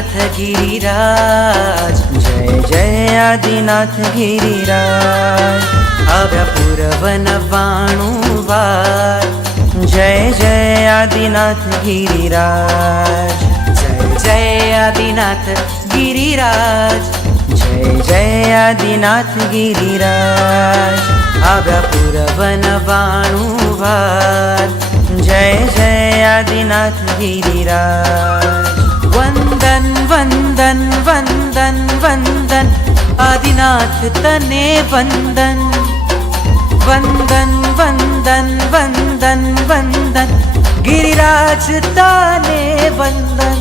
आदिनाथ गिरिराज। जय जय आदिनाथ गिरिराज। આવ્યા પૂર્વ 99 વાર। जय जय आदिनाथ गिरिराज। जय जय आदिनाथ गिरिराज। जय जय आदिनाथ गिरिराज। આવ્યા પૂર્વ 99 વાર। जय जय आदिनाथ गिरिराज। वंदन वंदन वंदन वंदन आदिनाथ तने वंदन। वंदन वंदन वंदन वंदन गिरिराज तने वंदन।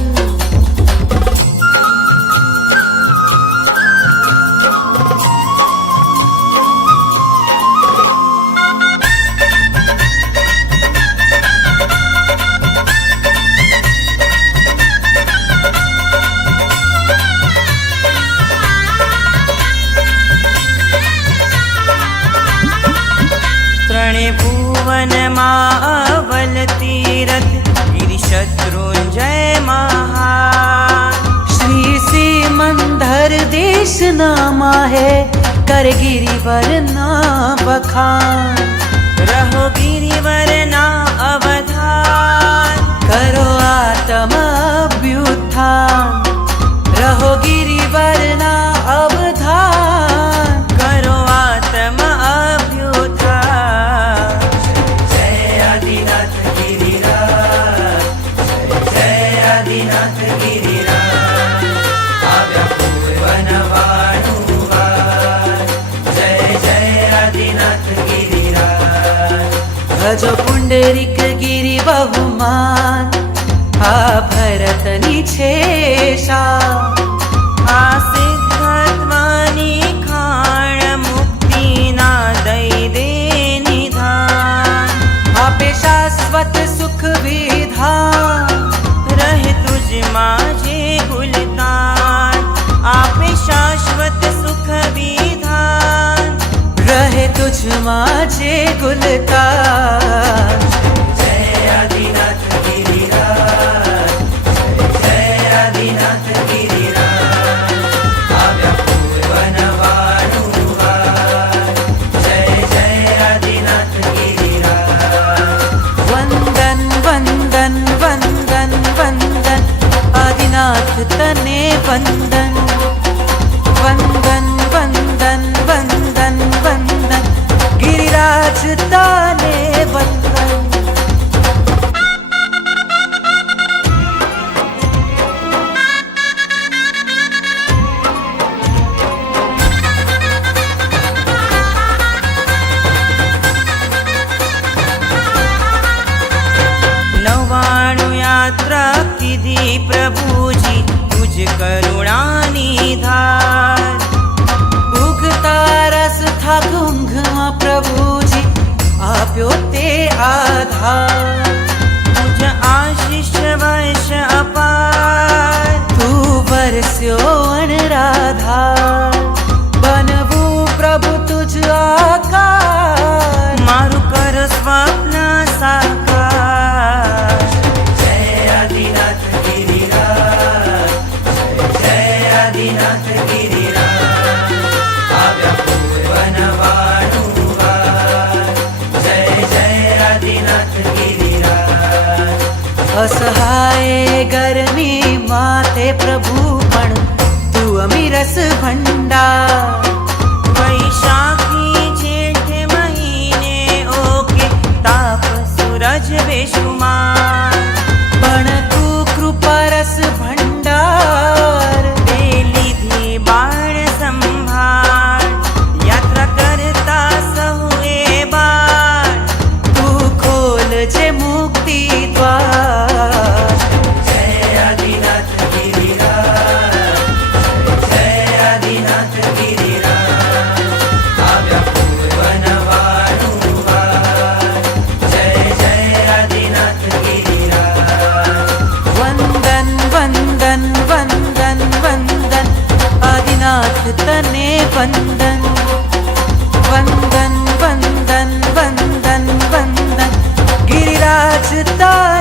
भुवन मावल तीरथ गिरिशत्रुंजय महान। श्री सिमंदर देश नामा है कर गिरिवर ना बखान। रहो गिरिवर ना अवधान करो आत्म अभ्युत्थान। रहो गिरिवर ना अवधान करो आत्म अभ्युत्थान। जय आदिनाथ गिरिराज। जय आदिनाथ गिरिराज। આવ્યા પૂર્વ 99 વાર। जय जय आदिनाथ गिरिराज। भजो पुंडरीक गिरि बहुमान। आ भरतनी छेषा। आ सिद्धत्वानी खाण मुक्ति ना दई दे निधान। आपे शाश्वत सुख विधान। रहे तुझ माझे गुलतान। आपे शाश्वत सुख विधान। रहे तुझ माझे गुलतान। जय आदिनाथ गिरिराज। जय आदिनाथ गिरिराज। આવ્યા પૂર્વ 99 વાર। जय जय आदिनाथ गिरिराज। वंदन वंदन वंदन वंदन आदिनाथ तने वंदन। वंदन वंदन वंदन वंदन गिरिराज तने वंदन। नवाणु यात्रा कीधी प्रभुजी तुझ करुणा निधार। उगता रस था घुंघमा प्रभुजी आप्यो ते आधार। तुझ आशीष वर्ष अपार। तू वरस्यो अनराधार। बनवू प्रभु तुझ आकार। मारु कर स्वप्न साकार। जय आदिनाथ गिरिराज। जय आदिनाथ गिरिराज। આવ્યા પૂર્વ 99 વાર। जय जय आदिनाथ गिरिराज। असहाय गर्मी माते प्रभु पण तू अमीरस भंडार। वैशाखी जेठ महीने ओके ताप सूरज बेशुमार। पण तू कृपारस भंडार। बेलीधी बाण संभार। यात्रा करता सहुए बार। तू खोल जे मुक्ति द्वार। जय आदिनाथ गिरिराज। जय आदिनाथ गिरिराज। આવ્યા પૂર્વ 99 વાર। जय जय आदिनाथ गिरिराज। वंदन वंदन वंदन वंदन आदिनाथ तने वंदन। वंदन वंदन वंदन वंदन गिरिराज तने